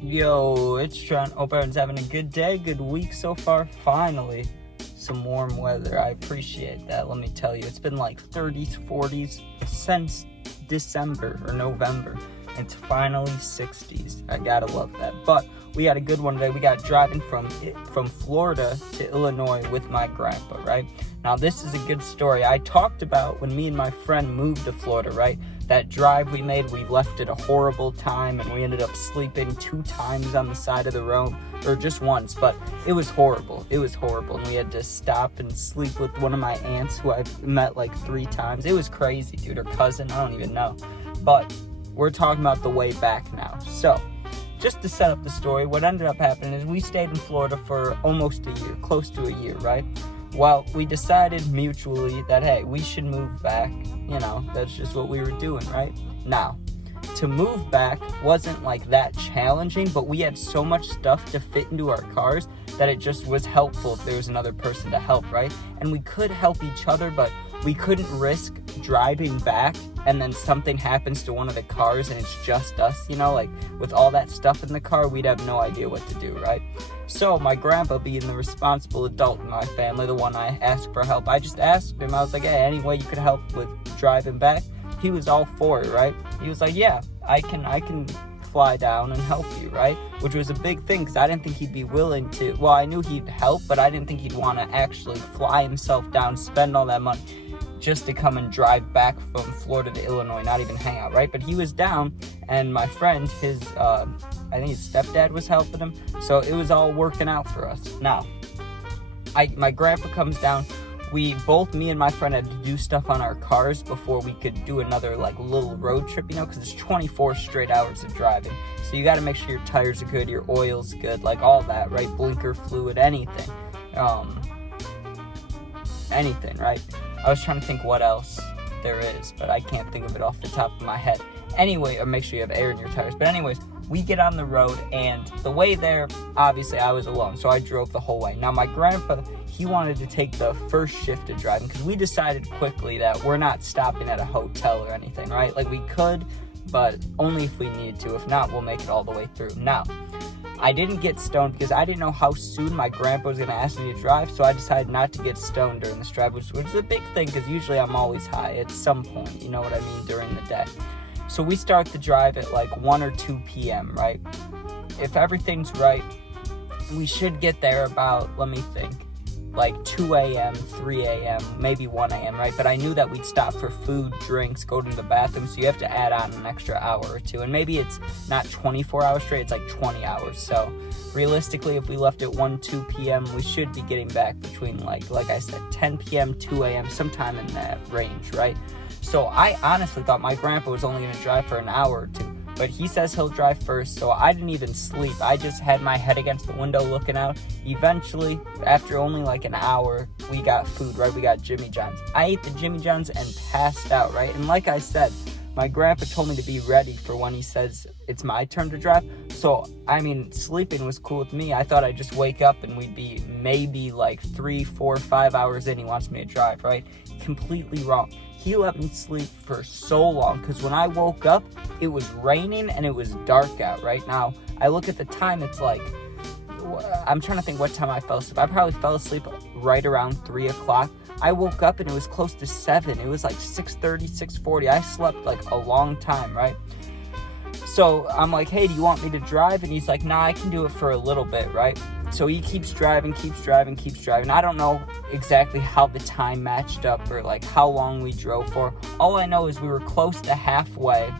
Yo, it's Trent. Hope everyone's having a good day, good week so far. Finally, some warm weather. I appreciate that. Let me tell you, it's been like 30s, 40s since December or November. It's finally 60s. I gotta love that. But we had a good one today. We got driving from Florida to Illinois with my grandpa, right? Now, this is a good story. I talked about when me and my friend moved to Florida, right? That drive we made, we left at a horrible time, and we ended up sleeping 2 times on the side of the road, or just once, but it was horrible. It was horrible, and we had to stop and sleep with one of my aunts who I've met like 3 times. It was crazy, dude, or cousin, I don't even know. But we're talking about the way back now. So, just to set up the story, what ended up happening is we stayed in Florida for almost a year, close to a year, right? Well, we decided mutually that, hey, we should move back. You know, that's just what we were doing, right? Now, to move back wasn't like that challenging, but we had so much stuff to fit into our cars that it just was helpful if there was another person to help, right? And we could help each other, but we couldn't risk driving back and then something happens to one of the cars and it's just us, you know, like with all that stuff in the car, we'd have no idea what to do, right? So my grandpa, being the responsible adult in my family, the one I asked for help, I just asked him, I was like, hey, any way you could help with driving back? He was all for it, right? He was like, yeah, I can fly down and help you, right? Which was a big thing because I didn't think he'd be willing to. Well, I knew he'd help, but I didn't think he'd want to actually fly himself down, spend all that money just to come and drive back from Florida to Illinois, not even hang out, right? But he was down, and my friend, his I think his stepdad was helping him, so it was all working out for us. Now, my grandpa comes down. Me and my friend had to do stuff on our cars before we could do another like little road trip, you know, because it's 24 straight hours of driving. So you got to make sure your tires are good, your oil's good, like all that, right? Blinker fluid, anything, right? I was trying to think what else there is, but I can't think of it off the top of my head. Anyway, or make sure you have air in your tires. But anyways, we get on the road, and the way there, obviously, I was alone, so I drove the whole way. Now, my grandpa, he wanted to take the first shift of driving, because we decided quickly that we're not stopping at a hotel or anything, right? Like, we could, but only if we needed to. If not, we'll make it all the way through. Now, I didn't get stoned because I didn't know how soon my grandpa was going to ask me to drive, so I decided not to get stoned during this drive, which is a big thing, because usually I'm always high at some point, you know what I mean, during the day. So we start the drive at like 1 or 2 p.m., right? If everything's right, we should get there about, let me think, like 2 a.m., 3 a.m., maybe 1 a.m., right? But I knew that we'd stop for food, drinks, go to the bathroom, so you have to add on an extra hour or two. And maybe it's not 24 hours straight, it's like 20 hours. So realistically, if we left at 1, 2 p.m., we should be getting back between like I said, 10 p.m., 2 a.m., sometime in that range, right? So I honestly thought my grandpa was only going to drive for an hour or 2. But he says he'll drive first, so I didn't even sleep. I just had my head against the window looking out. Eventually, after only like an hour, we got food, right? We got Jimmy John's. I ate the Jimmy John's and passed out, right? And like I said, my grandpa told me to be ready for when he says it's my turn to drive. So, I mean, sleeping was cool with me. I thought I'd just wake up and we'd be maybe like 3, 4, 5 hours in. He wants me to drive, right? Completely wrong. He let me sleep for so long because when I woke up, it was raining and it was dark out, right? Now, I look at the time, it's like, I'm trying to think what time I fell asleep. I probably fell asleep right around 3 o'clock. I woke up and it was close to 7. It was like 6:30, 6:40. I slept like a long time, right? So I'm like, hey, do you want me to drive? And he's like, nah, I can do it for a little bit, right? So he keeps driving. I don't know exactly how the time matched up or like how long we drove for. All I know is we were close to halfway.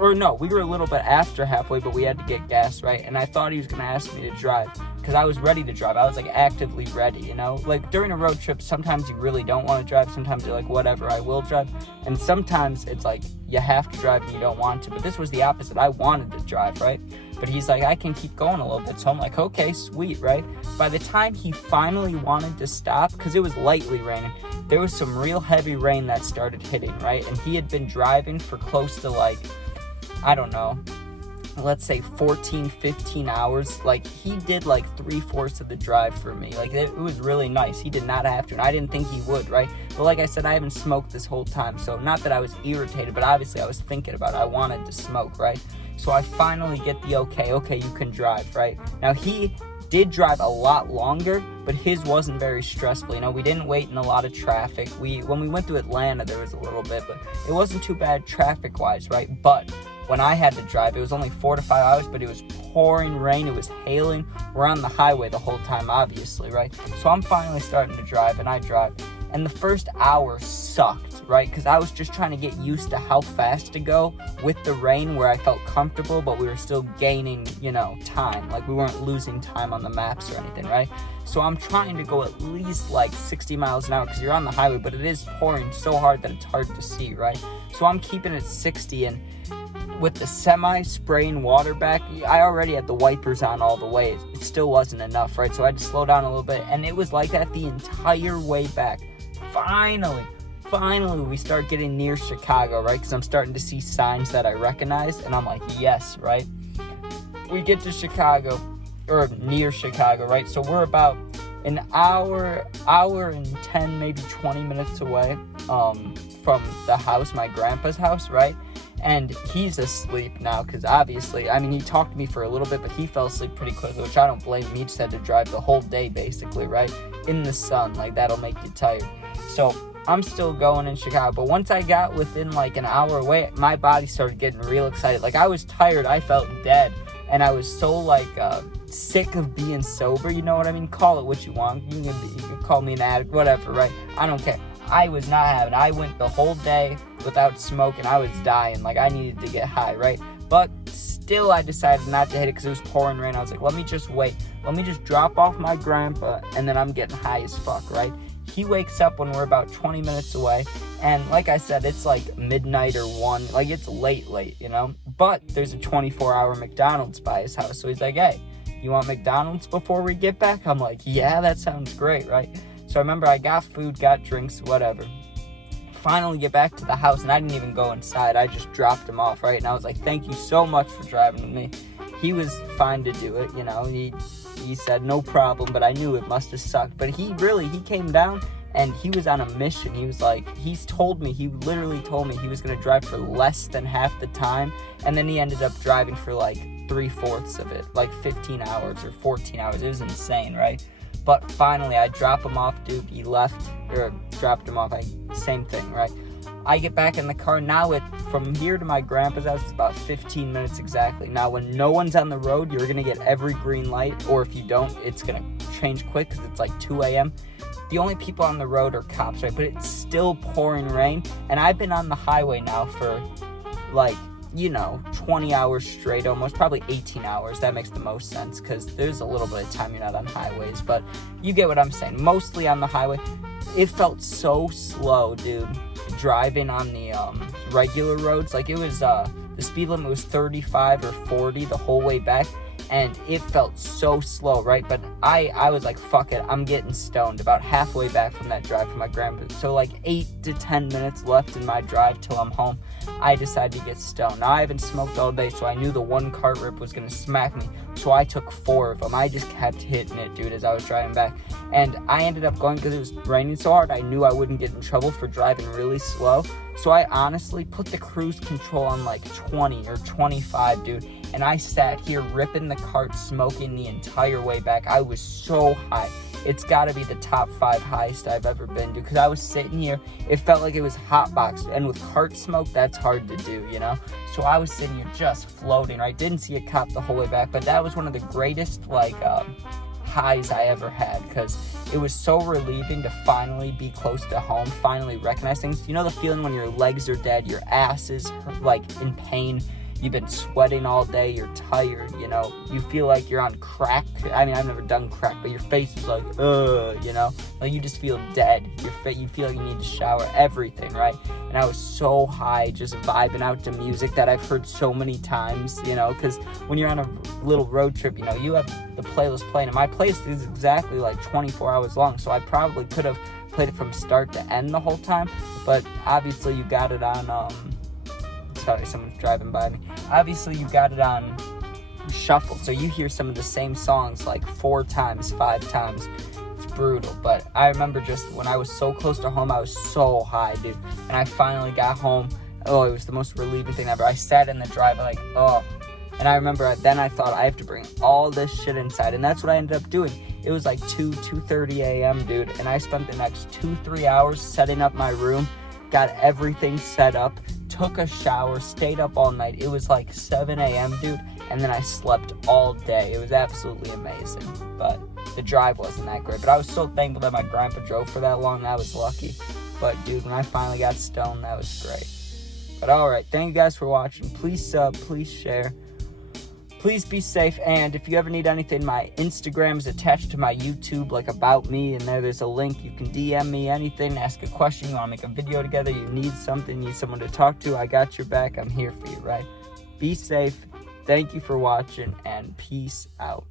Or no, we were a little bit after halfway, but we had to get gas, right? And I thought he was going to ask me to drive because I was ready to drive. I was like actively ready, you know? Like during a road trip, sometimes you really don't want to drive. Sometimes you're like, whatever, I will drive. And sometimes it's like you have to drive and you don't want to. But this was the opposite. I wanted to drive, right? But he's like, I can keep going a little bit. So I'm like, okay, sweet, right? By the time he finally wanted to stop, because it was lightly raining, there was some real heavy rain that started hitting, right? And he had been driving for close to like, I don't know, let's say 14, 15 hours. Like, he did like 3/4 of the drive for me. Like, it was really nice. He did not have to, and I didn't think he would, right? But like I said, I haven't smoked this whole time, so not that I was irritated, but obviously I was thinking about it. I wanted to smoke, right? So I finally get the okay, you can drive, right? Now, he did drive a lot longer, but his wasn't very stressful. You know, we didn't wait in a lot of traffic. When we went through Atlanta, there was a little bit, but it wasn't too bad traffic-wise, right? But when I had to drive, it was only 4 to 5 hours, but it was pouring rain, it was hailing. We're on the highway the whole time, obviously, right? So I'm finally starting to drive, and I drive. And the first hour sucked, right? Because I was just trying to get used to how fast to go with the rain, where I felt comfortable, but we were still gaining, time. Like, we weren't losing time on the maps or anything, right? So I'm trying to go at least like 60 miles an hour because you're on the highway, but it is pouring so hard that it's hard to see, right? So I'm keeping it 60, and with the semi spraying water back, I already had the wipers on all the way. It still wasn't enough, right? So I had to slow down a little bit, and it was like that the entire way back. Finally, we start getting near Chicago, right? Because I'm starting to see signs that I recognize, and I'm like, yes, right? We get to Chicago, or near Chicago, right? So we're about an hour and 10, maybe 20 minutes away from the house, my grandpa's house, right? And he's asleep now because obviously, he talked to me for a little bit, but he fell asleep pretty quickly, which I don't blame him. He just had to drive the whole day, basically, right? In the sun, like, that'll make you tired. So I'm still going in Chicago, but once I got within like an hour away, my body started getting real excited. Like, I was tired, I felt dead, and I was so like sick of being sober, you know what I mean? Call it what you want. You can call me an addict, whatever, right? I don't care. I was not having it. I went the whole day without smoking. I was dying. Like, I needed to get high, right? But still, I decided not to hit it because it was pouring rain. I was like, let me just wait. Let me just drop off my grandpa, and then I'm getting high as fuck, right? He wakes up when we're about 20 minutes away, and like I said, it's like midnight or 1. Like, it's late, But there's a 24-hour McDonald's by his house, so he's like, hey, you want McDonald's before we get back? I'm like, yeah, that sounds great, right? So I remember I got food, got drinks, whatever. Finally get back to the house, and I didn't even go inside. I just dropped him off, right? And I was like, thank you so much for driving with me. He was fine to do it, He said no problem, but I knew it must have sucked. But he came down, and he was on a mission. He literally told me he was going to drive for less than half the time, and then he ended up driving for like 3/4 of it, like 15 hours or 14 hours. It was insane, right? But finally, I drop him off, dude. He left, or dropped him off. Same thing, right? I get back in the car. Now, from here to my grandpa's house, it's about 15 minutes exactly. Now, when no one's on the road, you're going to get every green light. Or if you don't, it's going to change quick because it's like 2 a.m. The only people on the road are cops, right? But it's still pouring rain. And I've been on the highway now for, 20 hours straight, almost, probably 18 hours. That makes the most sense because there's a little bit of time you're not on highways, but you get what I'm saying. Mostly on the highway. It felt so slow, dude, driving on the regular roads. Like, it was, the speed limit was 35 or 40 the whole way back, and it felt so slow, right? But I was like, fuck it, I'm getting stoned about halfway back from that drive from my grandpa. So like 8 to 10 minutes left in my drive till I'm home. I decided to get stoned. Now, I haven't smoked all day, so I knew the one cart rip was going to smack me. So I took 4 of them. I just kept hitting it, dude, as I was driving back. And I ended up going, because it was raining so hard, I knew I wouldn't get in trouble for driving really slow. So I honestly put the cruise control on like 20 or 25, dude. And I sat here ripping the cart, smoking the entire way back. I was so high. It's got to be the top 5 highest I've ever been, dude. Because I was sitting here, it felt like it was hotbox. And with cart smoke, that's hard to do, So I was sitting here just floating, right? Didn't see a cop the whole way back. But that was one of the greatest, highs I ever had. Because it was so relieving to finally be close to home, finally recognize things. You know the feeling when your legs are dead, your ass is, in pain. You've been sweating all day, you're tired, you feel like you're on crack. I've never done crack, but your face is like, like you just feel dead. You feel like you need to shower, everything, right? And I was so high, just vibing out to music that I've heard so many times, because when you're on a little road trip, you have the playlist playing, and my playlist is exactly like 24 hours long, so I probably could have played it from start to end the whole time, but obviously you got it on, sorry, someone's driving by me. Obviously, you got it on shuffle, so you hear some of the same songs like 4 times, 5 times. It's brutal, but I remember just when I was so close to home, I was so high, dude. And I finally got home. Oh, it was the most relieving thing ever. I sat in the drive like, oh, And I remember then I thought I have to bring all this shit inside. And that's what I ended up doing. It was like 2:30 a.m., dude. And I spent the next 2-3 hours setting up my room, got everything set up, took a shower, stayed up all night. It was like 7 a.m., dude. And then I slept all day. It was absolutely amazing. But the drive wasn't that great. But I was so thankful that my grandpa drove for that long. That was lucky. But, dude, when I finally got stoned, that was great. But, alright, thank you guys for watching. Please sub, please share. Please be safe. And if you ever need anything, my Instagram is attached to my YouTube, like About Me. And there's a link. You can DM me anything, ask a question. You want to make a video together. You need something, you need someone to talk to. I got your back. I'm here for you, right? Be safe. Thank you for watching, and peace out.